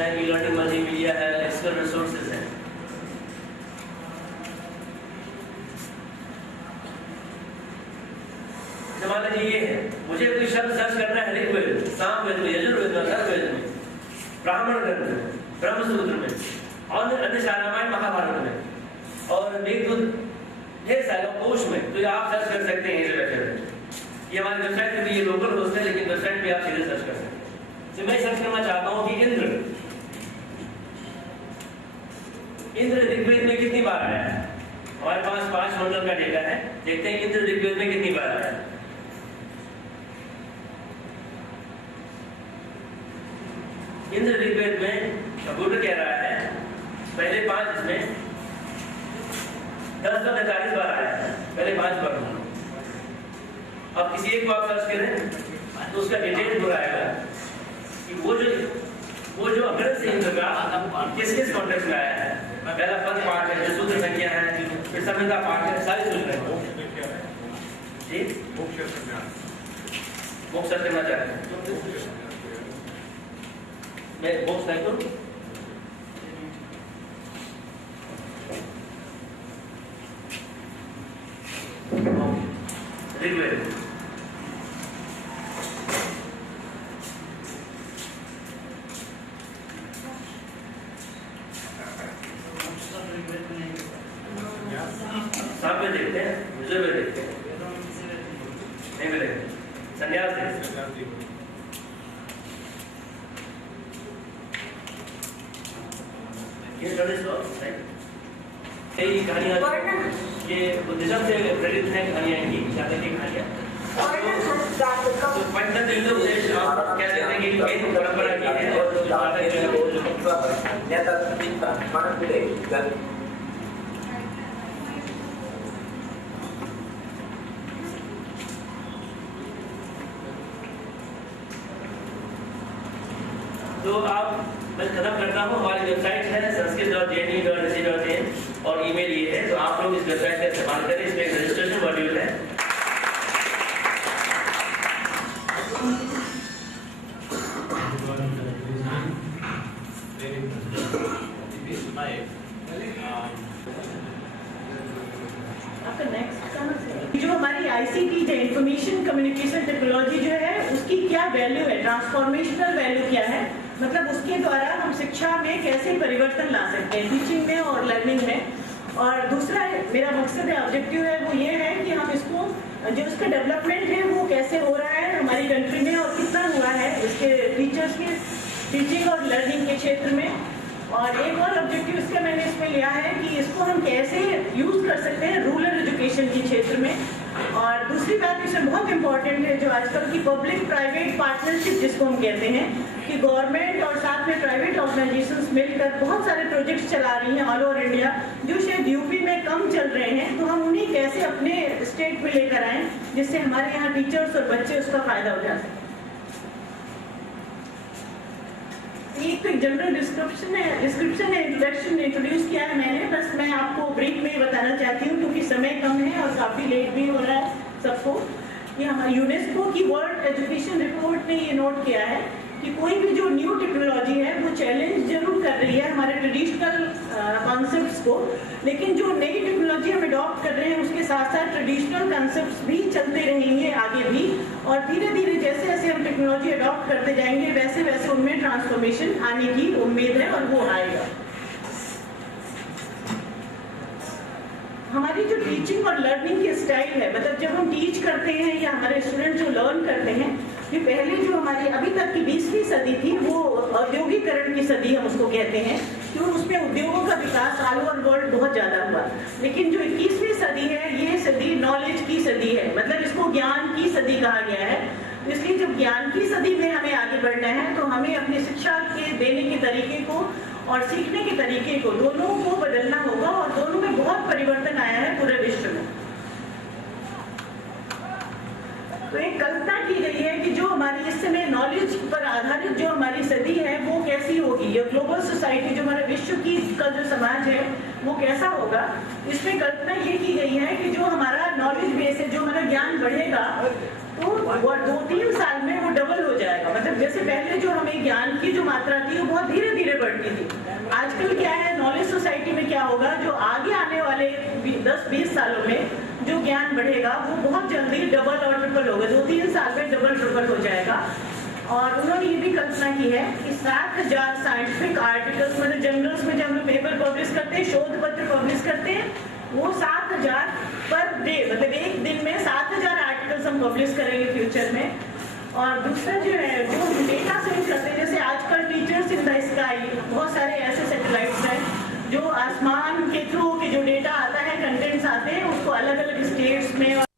Learning multimedia है, external resources है। मान लीजिए ये है, मुझे कोई शब्द सर्च करना है ऋग्वेद, सामवेद में, यजुर्वेद में, अथर्ववेद में, ब्राह्मण ग्रंथ में, ब्रह्मसूत्र में और अन्य रामायण महाभारत में और मेघदूत ढेर सारे कोश में, तो आप सर्च कर सकते हैं ये बैठे। ये हमारी वेबसाइट पे भी ये लोकल होस्ट है, लेकिन वेबसाइट पे आप सीधे सर्च कर सकते हैं। तो मैं सर्च करना चाहता हूँ कि इंद्र ऋग्वेद में कितनी बार आया है। हमारे पास 5 मंडल का डेटा है, देखते हैं इंद्र ऋग्वेद में कितनी बार आया है। इंद्र ऋग्वेद में कंप्यूटर कह रहा है पहले 5 इसमें 10-45 बार आया है, पहले 5 बार। अब किसी एक को आप सर्च करें तो उसका डिटेल पूरा आएगा कि वो जो अग्रज से इंद्र का किस किस कॉन्टेक्स्ट में आया है। पहला पद पाठ है, जो सूत्र संख्या है, फिर संहिता पाठ है, सारी सूत्र है। जी मोक्ष करना चाहते हैं, मैं मोक्ष नहीं करूँ। ऋग्वेद सामने देखते हैं, यजुर्वेद देखते हैं, नहीं मिलेगा। संन्यास देखते हैं, कई कहानियाँ ये बुद्धिज्म से प्रेरित है, कहानियाँ इनकी ज़्यादा की कहानियाँ। तो पंचतंत्र उपदेश आप क्या कहते हैं कि एक परंपरा की है और तो आप मैं खत्म करता हूँ। हमारी वेबसाइट है sanskrit.jne.ac.in और ईमेल ये है, तो आप लोग इस वेबसाइट का इस्तेमाल करें। इसमें एक रजिस्ट्रेशन मॉड्यूल है। जो हमारी ICT है, इंफॉर्मेशन कम्युनिकेशन टेक्नोलॉजी जो है, उसकी क्या वैल्यू है, ट्रांसफॉर्मेशनल वैल्यू क्या है, मतलब उसके द्वारा हम शिक्षा में कैसे परिवर्तन ला सकते हैं, टीचिंग में और लर्निंग में। और दूसरा मेरा मकसद है, ऑब्जेक्टिव है, वो ये है कि हम इसको जो उसका डेवलपमेंट है वो कैसे हो रहा है हमारी कंट्री में और कितना हुआ है इसके टीचर्स के टीचिंग और लर्निंग के क्षेत्र में। और एक और ऑब्जेक्टिव इसका मैंने इसमें लिया है कि इसको हम कैसे यूज़ कर सकते हैं रूरल एजुकेशन के क्षेत्र में। और दूसरी बात इसमें बहुत इंपॉर्टेंट है, जो आजकल की पब्लिक प्राइवेट पार्टनरशिप जिसको हम कहते हैं, कि गवर्नमेंट और साथ में प्राइवेट ऑर्गेनाइजेशंस मिलकर बहुत सारे प्रोजेक्ट्स चला रही हैं ऑल ओवर इंडिया, जो शायद यूपी में कम चल रहे हैं। तो हम उन्हीं कैसे अपने स्टेट में लेकर आएँ जिससे हमारे यहाँ टीचर्स और बच्चे उसका फ़ायदा उठा सकें। एक तो जनरल डिस्क्रिप्शन है, इंट्रोडक्शन इंट्रोड्यूस किया है मैंने, बस मैं आपको ब्रीफ में बताना चाहती हूँ क्योंकि समय कम है और काफ़ी लेट भी हो रहा है सबको। कि हमारी यूनेस्को की वर्ल्ड एजुकेशन रिपोर्ट ने ये नोट किया है कि कोई भी जो न्यू टेक्नोलॉजी है वो चैलेंज जरूर कर रही है हमारे ट्रेडिशनल कॉन्सेप्ट्स को, लेकिन जो नई टेक्नोलॉजी हम अडॉप्ट कर रहे हैं उसके साथ साथ ट्रेडिशनल कॉन्सेप्ट्स भी चलते रहेंगे आगे भी। और धीरे धीरे जैसे जैसे हम टेक्नोलॉजी अडॉप्ट करते जाएंगे वैसे वैसे उनमें ट्रांसफॉर्मेशन आने की उम्मीद है और वो आएगा। हमारी जो टीचिंग और लर्निंग की स्टाइल है, मतलब जब हम टीच करते हैं या हमारे स्टूडेंट जो लर्न करते हैं, ये पहले जो हमारी अभी तक की 20वीं सदी थी वो औद्योगिकरण की सदी हम उसको कहते हैं, क्यों उसमें उद्योगों का विकास ऑल ओवर वर्ल्ड बहुत ज़्यादा हुआ। लेकिन जो 21वीं सदी है ये सदी नॉलेज की सदी है, मतलब इसको ज्ञान की सदी कहा गया है। इसलिए जब ज्ञान की सदी में हमें आगे बढ़ना है तो हमें अपनी शिक्षा के देने के तरीके को और सीखने के तरीके को दोनों को बदलना होगा और दोनों में बहुत परिवर्तन आया है पूरे विश्व में। तो एक कल्पना की गई है कि जो हमारी इस समय नॉलेज पर आधारित जो हमारी सदी है वो कैसी होगी, ये ग्लोबल सोसाइटी जो हमारे विश्व की का जो समाज है वो कैसा होगा। इसमें कल्पना ये की गई है कि जो हमारा नॉलेज बेस है, जो हमारा ज्ञान बढ़ेगा तो 2-3 साल में वो डबल हो जाएगा। मतलब जैसे पहले जो हमें ज्ञान की जो मात्रा थी वो बहुत धीरे धीरे आजकल क्या है, नॉलेज सोसाइटी में क्या होगा, जो आगे आने वाले 10-20 सालों में जो ज्ञान बढ़ेगा वो बहुत जल्दी डबल और ट्रिपल होगा, 2-3 साल में डबल ट्रिपल हो जाएगा। और उन्होंने ये भी कल्पना की है कि 7,000 साइंटिफिक आर्टिकल्स, मतलब जर्नल्स में जब हम पेपर पब्लिश करते हैं, शोध पत्र पब्लिश करते हैं, वो 7,000 पर डे, मतलब एक दिन में 7,000 आर्टिकल्स हम पब्लिश करेंगे फ्यूचर में। और दूसरा जो है वो डेटा सेंड करते हैं, जैसे आजकल टीचर्स इन द स्काई, बहुत सारे ऐसे सैटेलाइट्स हैं जो आसमान के थ्रू के जो डेटा आता है, कंटेंट्स आते हैं, उसको अलग अलग स्टेट्स में